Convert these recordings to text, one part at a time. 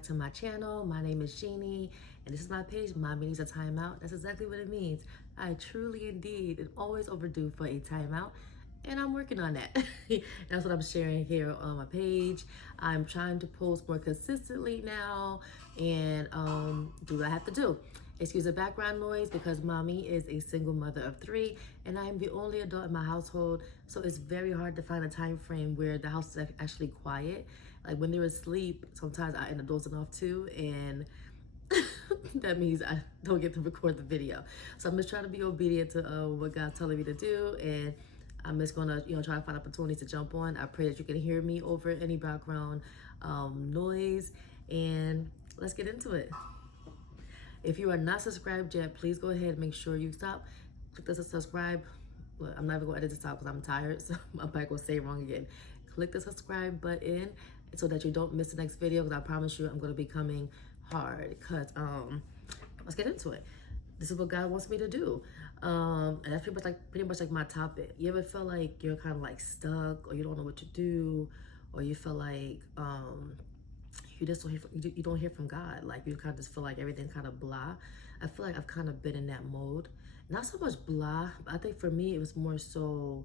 back to my channel. My name is Jeannie, and this is my page, Mommy Needs a Timeout. That's exactly what it means. I truly indeed am always overdue for a timeout, and I'm working on that. That's what I'm sharing here on my page. I'm trying to post more consistently now, and do what I have to do. Excuse the background noise because mommy is a single mother of 3 and I am the only adult in my household, so it's very hard to find a time frame where the house is actually quiet. Like when they're asleep, sometimes I end up dozing off too, and that means I don't get to record the video. So I'm just trying to be obedient to what God's telling me to do, and I'm just gonna, try to find opportunities to jump on. I pray that you can hear me over any background noise, and let's get into it. If you are not subscribed yet, please go ahead and make sure you stop. Click the subscribe. Well, I'm not even gonna edit this out because I'm tired, so I'm probably gonna say it wrong again. Click the subscribe button so that you don't miss the next video, because I promise you I'm gonna be coming hard. Cause let's get into it. This is what God wants me to do. And that's pretty much like my topic. You ever feel like you're kind of like stuck, or you don't know what to do, or you feel like you just don't hear from God? Like you kind of just feel like everything kind of blah. I feel like I've kind of been in that mode. Not so much blah, but I think for me it was more so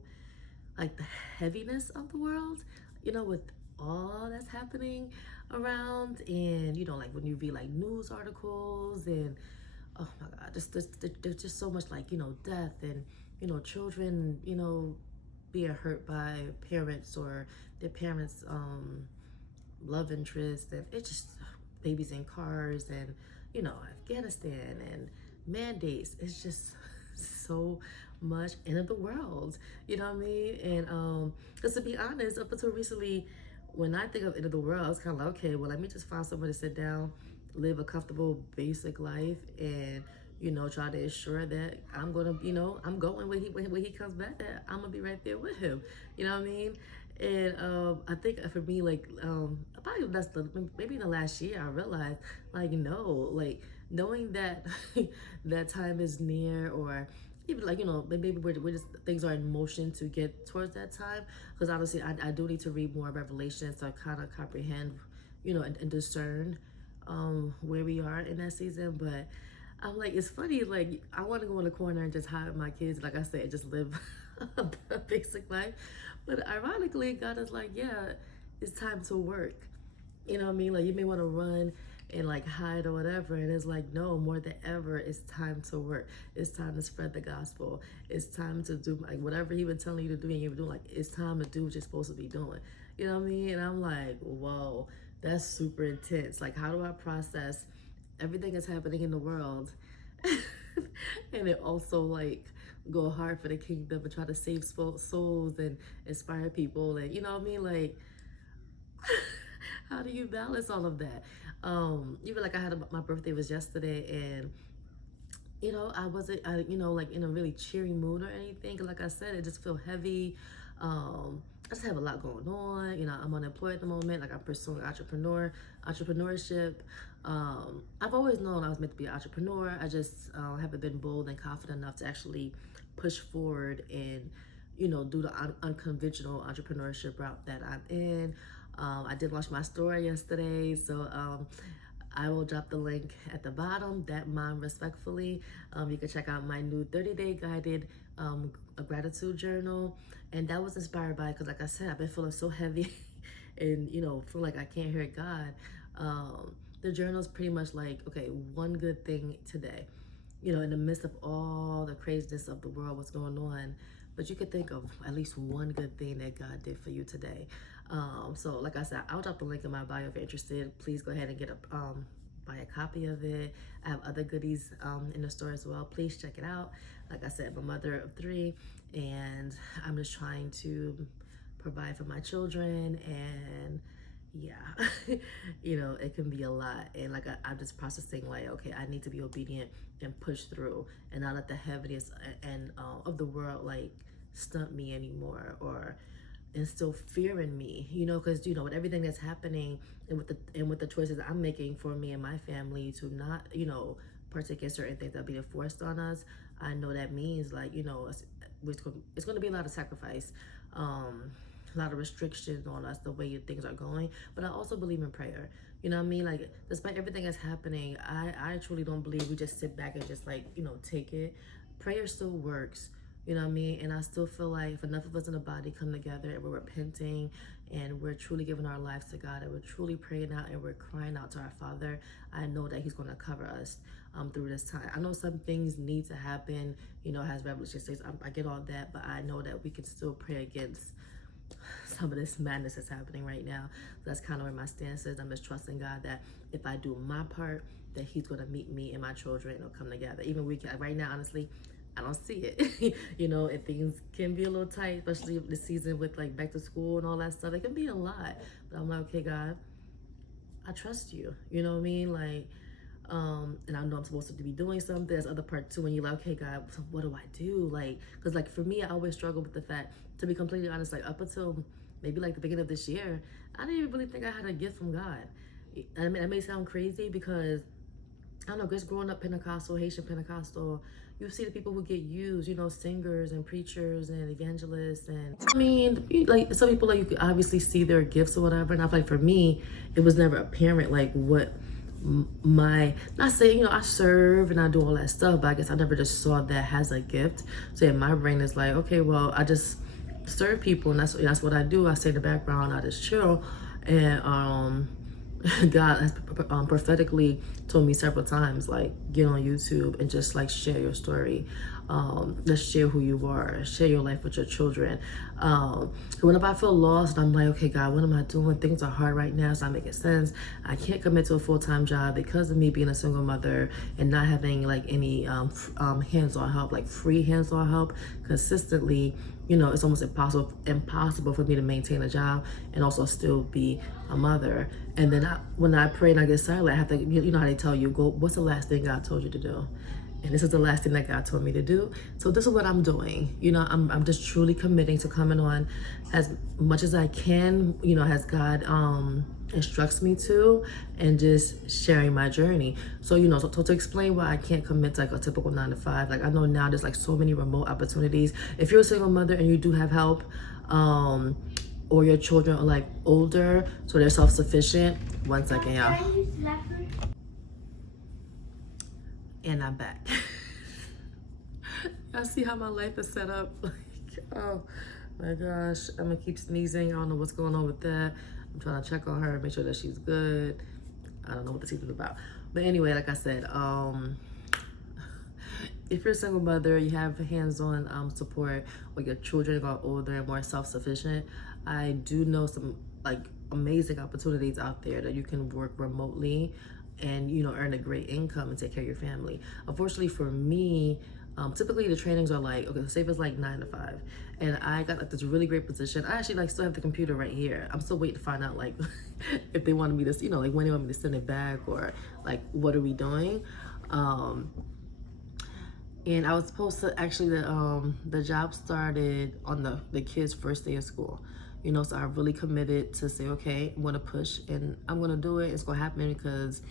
like the heaviness of the world, with all that's happening around. And like when you read like news articles, and oh my God, there's just so much like, death, and children, being hurt by parents or their parents love interest, and it's just babies in cars, and Afghanistan and mandates. It's just so much end of the world, you know what I mean? And because to be honest, up until recently, when I think of end of the world, I was kind of like, okay, well, let me just find somewhere to sit down, live a comfortable basic life, and try to ensure that I'm gonna, I'm going when he comes back, that I'm gonna be right there with him, you know what I mean? And I think for me, like maybe in the last year, I realized, like, no, like knowing that that time is near, or even like maybe we're just, things are in motion to get towards that time. Because honestly, I do need to read more Revelation to kind of comprehend, and discern where we are in that season. But I'm like, it's funny, like I want to go in the corner and just hide my kids, like I said, just live a basic life. But ironically, God is like, yeah, it's time to work. You know what I mean? Like you may want to run and like hide or whatever, and it's like, no, more than ever, it's time to work. It's time to spread the gospel. It's time to do like whatever he been telling you to do, and you've been doing, like it's time to do what you're supposed to be doing. You know what I mean? And I'm like, whoa, that's super intense. Like, how do I process everything that's happening in the world and it also like go hard for the kingdom and try to save souls and inspire people, and you know what I mean? Like how do you balance all of that? Even like my birthday was yesterday, and I wasn't like in a really cheery mood or anything. Like I said, it just feel heavy. I just have a lot going on. I'm unemployed at the moment. Like I'm pursuing entrepreneurship. I've always known I was meant to be an entrepreneur. I just haven't been bold and confident enough to actually push forward and do the unconventional entrepreneurship route that I'm in. I did launch my store yesterday, so I will drop the link at the bottom, that mom respectfully. You can check out my new 30-day guided a gratitude journal, and that was inspired by, because like I said, I've been feeling so heavy and feel like I can't hear God. The journal is pretty much like, okay, one good thing today, in the midst of all the craziness of the world, what's going on, but you could think of at least one good thing that God did for you today. So like I said, I'll drop the link in my bio if you're interested. Please go ahead and buy a copy of it. I have other goodies in the store as well. Please check it out. Like I said, I'm a mother of 3, and I'm just trying to provide for my children, and yeah, it can be a lot. And like I'm just processing, like, okay, I need to be obedient and push through, and not let the heaviness and of the world like stunt me anymore, or instill fear in me, because with everything that's happening, and with the choices I'm making for me and my family to not partake in certain things that are being forced on us. I know that means like it's going to be a lot of sacrifice, a lot of restrictions on us the way things are going. But I also believe in prayer. You know what I mean? Like, despite everything that's happening, I truly don't believe we just sit back and just like, take it. Prayer still works. You know what I mean? And I still feel like if enough of us in the body come together and we're repenting and we're truly giving our lives to God and we're truly praying out and we're crying out to our Father, I know that He's going to cover us through this time. I know some things need to happen, as Revelation says. I get all that, but I know that we can still pray against some of this madness that's happening right now. So that's kind of where my stance is. I'm just trusting God that if I do my part, that He's going to meet me and my children and it'll come together. Even right now, honestly, I don't see it. And things can be a little tight, especially this season with like back to school and all that stuff. It can be a lot. But I'm like, okay, God, I trust you. You know what I mean? Like, and I know I'm supposed to be doing something. There's other part too when you're like, okay, God, so what do I do? Like, because like for me, I always struggle with the fact, to be completely honest, like up until maybe like the beginning of this year, I didn't even really think I had a gift from God. I mean, that may sound crazy because I don't know, just growing up Pentecostal, Haitian Pentecostal, you see the people who get used, singers and preachers and evangelists. And I mean, like some people, like you could obviously see their gifts or whatever. And I feel like for me, it was never apparent like what not saying, I serve and I do all that stuff, but I guess I never just saw that as a gift. So in my brain is like, okay, well, I just serve people and that's what I do. I stay in the background, I just chill. And God has prophetically told me several times, like, get on YouTube and just like share your story. Let's share who you are, share your life with your children. So whenever I feel lost, I'm like, okay, God, what am I doing? Things are hard right now. It's not making sense. I can't commit to a full-time job because of me being a single mother and not having like any hands-on help, like free hands-on help consistently. It's almost impossible for me to maintain a job and also still be a mother. And then when I pray and I get silent, I have to, how they tell you, go, what's the last thing God told you to do? And this is the last thing that God told me to do. So this is what I'm doing. I'm just truly committing to coming on as much as I can, as God instructs me to, and just sharing my journey. So, so to explain why I can't commit to like a typical 9 to 5, like I know now there's like so many remote opportunities. If you're a single mother and you do have help, or your children are like older, so they're self-sufficient. One second, y'all. And I'm back. Y'all see how my life is set up? Like, oh my gosh, I'm gonna keep sneezing. I don't know what's going on with that. I'm trying to check on her, make sure that she's good. I don't know what this is about. But anyway, like I said, if you're a single mother, you have hands-on support, or your children got older and more self-sufficient, I do know some like amazing opportunities out there that you can work remotely and earn a great income and take care of your family. Unfortunately for me, typically the trainings are like, okay, say if it's like 9 to 5 and I got like this really great position. I actually like still have the computer right here. I'm still waiting to find out like if they wanted me to, like when they want me to send it back, or like what are we doing. And I was supposed to actually, the job started on the kids' first day of school. So I really committed to say, okay, I'm gonna push and I'm gonna do it. It's gonna happen because,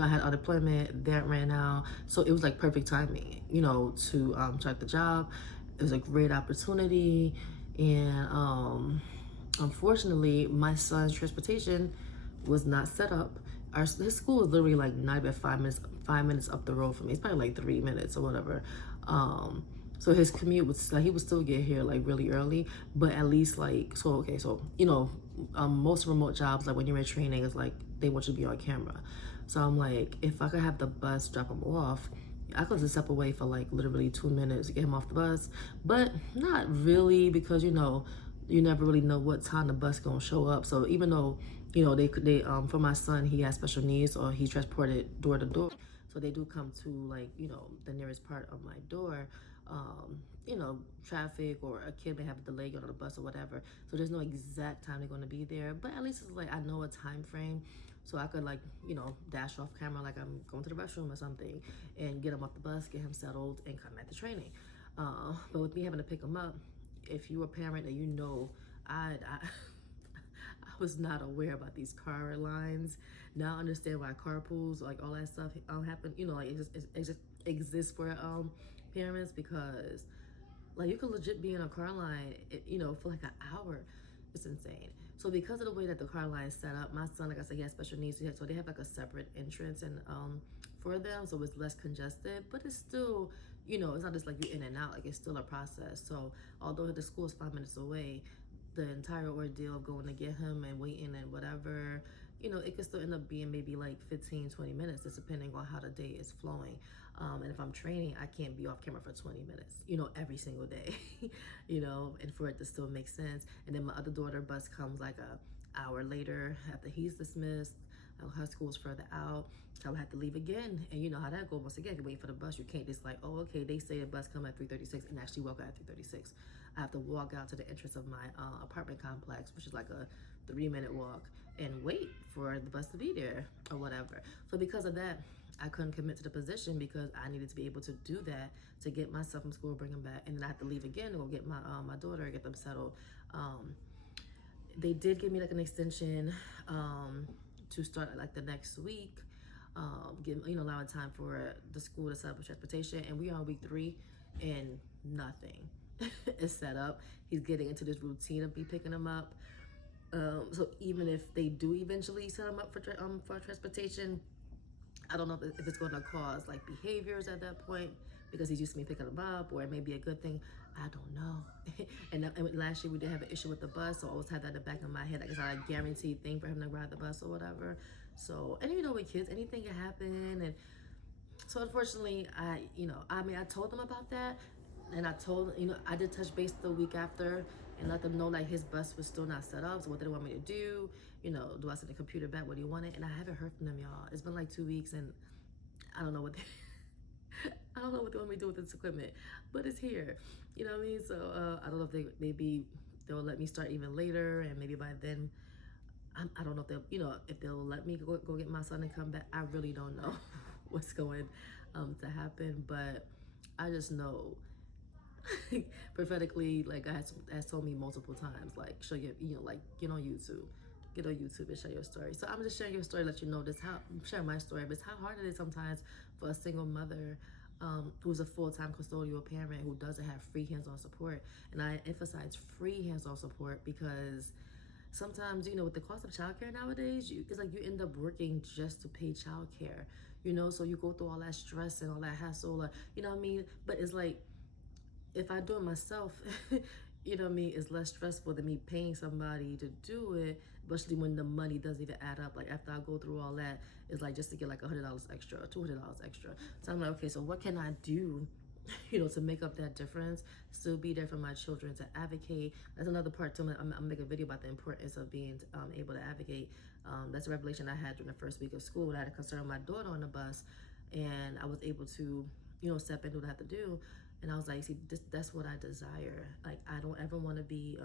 I had unemployment that ran out. So it was like perfect timing, to start the job. It was a great opportunity. And unfortunately, my son's transportation was not set up. His school is literally like not even 5 minutes up the road from me. It's probably like 3 minutes or whatever. So his commute was like, he would still get here like really early, but at least like, so okay, so most remote jobs, like when you're in training, is like they want you to be on camera. So I'm like, if I could have the bus drop him off, I could just step away for like literally 2 minutes to get him off the bus, but not really, because you never really know what time the bus gonna show up. So even though they for my son, he has special needs, or he's transported door to door, so they do come to like the nearest part of my door. Traffic or a kid may have a delay on the bus or whatever, so there's no exact time they're going to be there, but at least it's like I know a time frame, so I could like dash off camera like I'm going to the restroom or something and get him off the bus, get him settled, and come at the training. But with me having to pick him up, if you're a parent and I was not aware about these car lines. Now I understand why carpools, like all that stuff happen, like it just exists for parents, because like you could legit be in a car line, for like an hour. It's insane. So because of the way that the car line is set up, my son, like I said, he has special needs, so they have like a separate entrance and for them, so it's less congested, but it's still, you know, it's not just like you in and out, like it's still a process. So although the school is 5 minutes away, the entire ordeal of going to get him and waiting and whatever, you know, it could still end up being maybe like 15-20 minutes, just depending on how the day is flowing. And if I'm training, I can't be off camera for 20 minutes, you know, every single day, you know, and for it to still make sense. And then my other daughter bus comes like a hour later after he's dismissed. Her school's further out, so I would have to leave again. And you know how that goes. Once again, you wait for the bus. You can't just like, oh, okay, they say the bus come at 3:36 and actually walk out at 3:36. I have to walk out to the entrance of my apartment complex, which is like a 3-minute walk, and wait for the bus to be there or whatever. So because of that, I couldn't commit to the position because I needed to be able to do that to get myself from school, bring them back, and then I have to leave again to go get my daughter, get them settled. They did give me like an extension to start like the next week, allowing time for the school to set up with transportation. And we are on week 3 and nothing is set up. He's getting into this routine of me picking him up. So even if they do eventually set him up for transportation, I don't know if it's going to cause like behaviors at that point because he's used to me picking him up, or it may be a good thing. I don't know. and last year we did have an issue with the bus, so I always had that in the back of my head. Like it's not a guaranteed thing for him to ride the bus or whatever. So, and you know, with kids, anything can happen. And so unfortunately, I told them about that. And I told, I did touch base the week after and let them know like his bus was still not set up. So what did they want me to do? Do I send the computer back? What do you want it? And I haven't heard from them, y'all. It's been like 2 weeks and I don't know what they, I don't know what they want me to do with this equipment, but it's here. You know what I mean? So I don't know if maybe they'll let me start even later, and maybe by then, I don't know if they'll let me go get my son and come back. I really don't know what's going to happen, but I just know prophetically, like God has told me multiple times, like show your, like get on YouTube and share your story. So I'm just sharing your story, let you know share my story, but it's how hard it is sometimes for a single mother who's a full-time custodial parent who doesn't have free hands-on support. And I emphasize free hands-on support because sometimes, with the cost of childcare nowadays, it's like you end up working just to pay childcare, so you go through all that stress and all that hassle, you know what I mean? But it's like, if I do it myself, you know what I mean, it's less stressful than me paying somebody to do it, especially when the money doesn't even add up. Like after I go through all that, it's like just to get like $100 extra or $200 extra. So I'm like, okay, so what can I do, to make up that difference, still be there for my children, to advocate? That's another part too. I'm gonna make a video about the importance of being able to advocate. That's a revelation I had during the first week of school when I had a concern with my daughter on the bus, and I was able to, step in, do what I have to do. And I was like, see, that's what I desire. Like, I don't ever want to be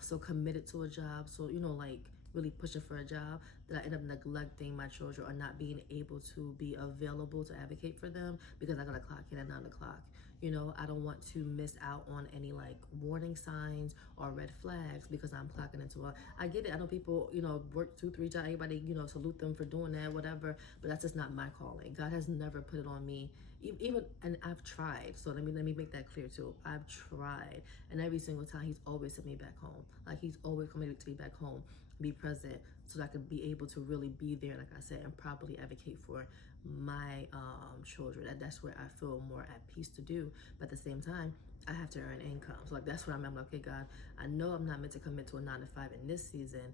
so committed to a job. So, like really pushing for a job that I end up neglecting my children or not being able to be available to advocate for them because I got to clock in at 9 o'clock. I don't want to miss out on any like warning signs or red flags because I'm clocking into I get it. I know people, work 2-3 jobs, everybody, salute them for doing that, whatever, but that's just not my calling. God has never put it on me. Even, and I've tried. So let me make that clear too. I've tried, and every single time He's always sent me back home. Like He's always committed to me back home, be present, so that I could be able to really be there, like I said, and properly advocate for my children. And that's where I feel more at peace to do. But at the same time, I have to earn income. So like that's where I'm like, okay, God, I know I'm not meant to commit to a 9 to 5 in this season.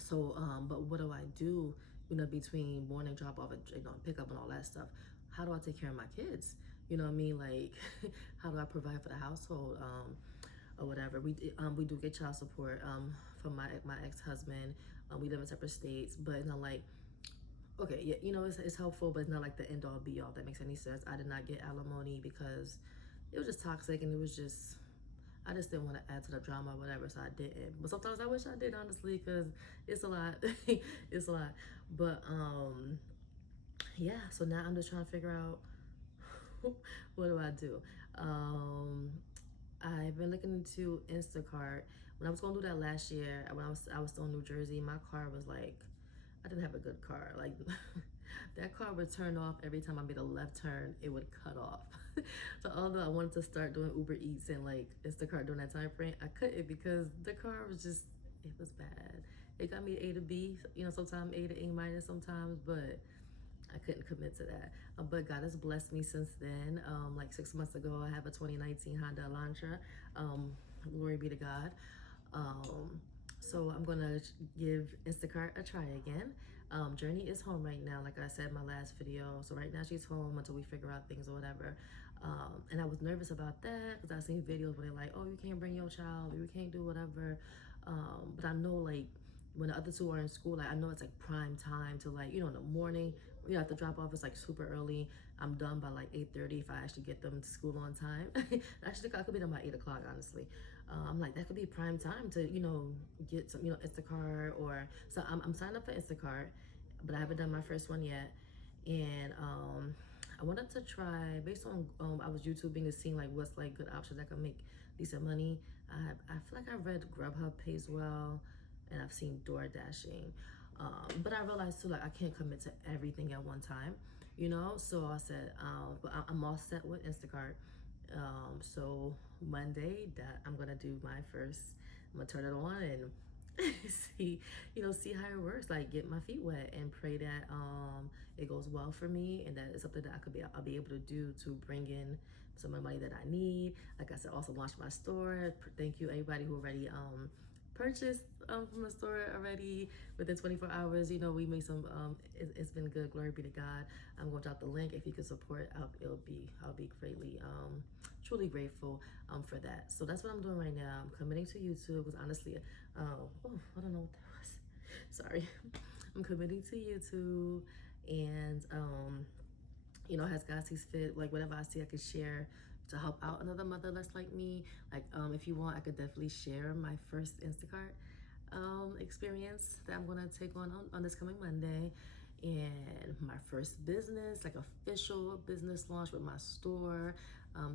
So, but what do I do? Between morning drop off and pick up and all that stuff. How do I take care of my kids? You know what I mean? Like, how do I provide for the household? Or whatever. We do get child support from my ex-husband. We live in separate states, but it's not like, okay, yeah, it's helpful, but it's not like the end all be all. That makes any sense. I did not get alimony because it was just toxic, and it was just, I just didn't want to add to the drama or whatever, so I didn't. But sometimes I wish I did, honestly, because it's a lot. It's a lot. But yeah, so now I'm just trying to figure out what do I do. I've been looking into Instacart. When I was going to do that last year, when I was still in New Jersey, my car was like, I didn't have a good car. Like, that car would turn off every time I made a left turn. It would cut off. So although I wanted to start doing Uber Eats and like Instacart during that time frame, I couldn't because the car was just, it was bad. It got me A to B, you know, sometimes A to A minus sometimes, but I couldn't commit to that. But God has blessed me since then. Like 6 months ago, I have a 2019 Honda Elantra. Glory be to God. So I'm gonna give Instacart a try again. Journey is home right now, like I said in my last video. So right now she's home until we figure out things or whatever. And I was nervous about that because I seen videos where they're like, oh, you can't bring your child or you can't do whatever. But I know like when the other two are in school, like I know it's like prime time to like, you know, in the morning, you have to drop off, it's like super early. I'm done by like 8:30 if I actually get them to school on time. Actually, I could be done by 8 o'clock, honestly. I'm like, that could be prime time to, you know, get some, you know, Instacart or, so I'm signed up for Instacart, but I haven't done my first one yet. And I wanted to try, based on, I was YouTubing to see like what's like good options that can make decent money. I feel like I read Grubhub pays well, and I've seen door dashing. But I realized too, like I can't commit to everything at one time, you know? So I said, but I'm all set with Instacart. So Monday that I'm gonna do my first, I'm gonna turn it on and see, you know, see how it works, like get my feet wet and pray that it goes well for me and that it's something that I'll be able to do to bring in some of the money that I need. Like I said, also launch my store. Thank you everybody who already purchased from the store already within 24 hours. You know, we made some, it's been good, glory be to God. I'm going to drop the link. If you can support, I'll be greatly, truly grateful for that. So that's what I'm doing right now. I'm committing to YouTube because honestly, I don't know what that was. Sorry. I'm committing to YouTube and, you know, as God sees fit, like whatever I see I can share to help out another mother less like me. Like if you want, I could definitely share my first Instacart experience that I'm gonna take on this coming Monday, and my first business, like official business launch with my store.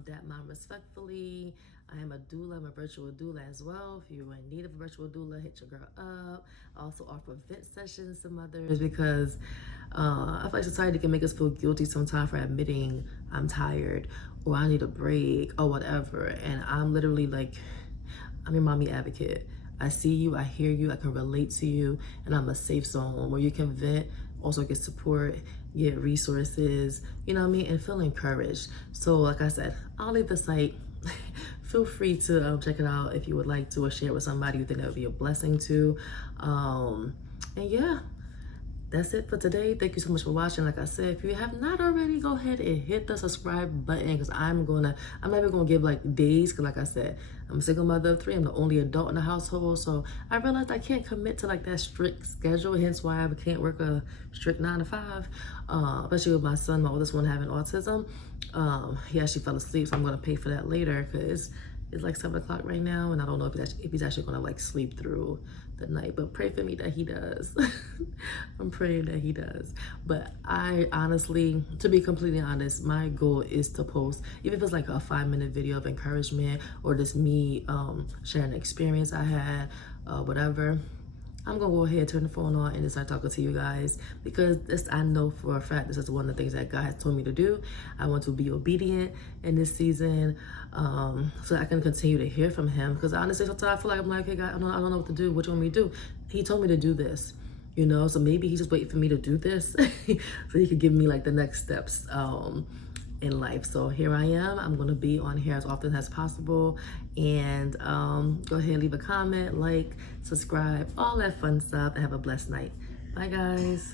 That Mom Respectfully. I am a doula. I'm a virtual doula as well. If you're in need of a virtual doula, hit your girl up. I also offer vent sessions to mothers because I feel like society can make us feel guilty sometimes for admitting I'm tired or I need a break or whatever. And I'm literally like, I'm your mommy advocate. I see you, I hear you, I can relate to you, and I'm a safe zone where you can vent, also get support, get resources, you know what I mean, and feel encouraged. So like I said, I'll leave the site. Feel free to check it out if you would like to, or share it with somebody you think that would be a blessing to. And yeah, that's it for today. Thank you so much for watching. Like I said, if you have not already, go ahead and hit the subscribe button because I'm not even gonna give like days because like I said, I'm a single mother of 3. I'm the only adult in the household. So I realized I can't commit to like that strict schedule, hence why I can't work a strict 9 to 5. Especially with my son, my oldest one, having autism. He actually fell asleep, so I'm gonna pay for that later because it's like 7 o'clock right now, and I don't know if he's actually gonna like sleep through the night, but pray for me that he does. I'm praying that he does. But I honestly, to be completely honest, my goal is to post, even if it's like a 5-minute video of encouragement or just me sharing the experience I had, whatever. I'm gonna go ahead, turn the phone on, and start talking to you guys because I know for a fact this is one of the things that God has told me to do. I want to be obedient in this season, so I can continue to hear from Him. Because honestly, sometimes I feel like I'm like, hey God, I don't know what to do. What you want me to do? He told me to do this, you know. So maybe He's just waiting for me to do this, so He could give me like the next steps in life. So here I am. I'm gonna be on here as often as possible, and go ahead and leave a comment, like, subscribe, all that fun stuff, and have a blessed night. Bye guys.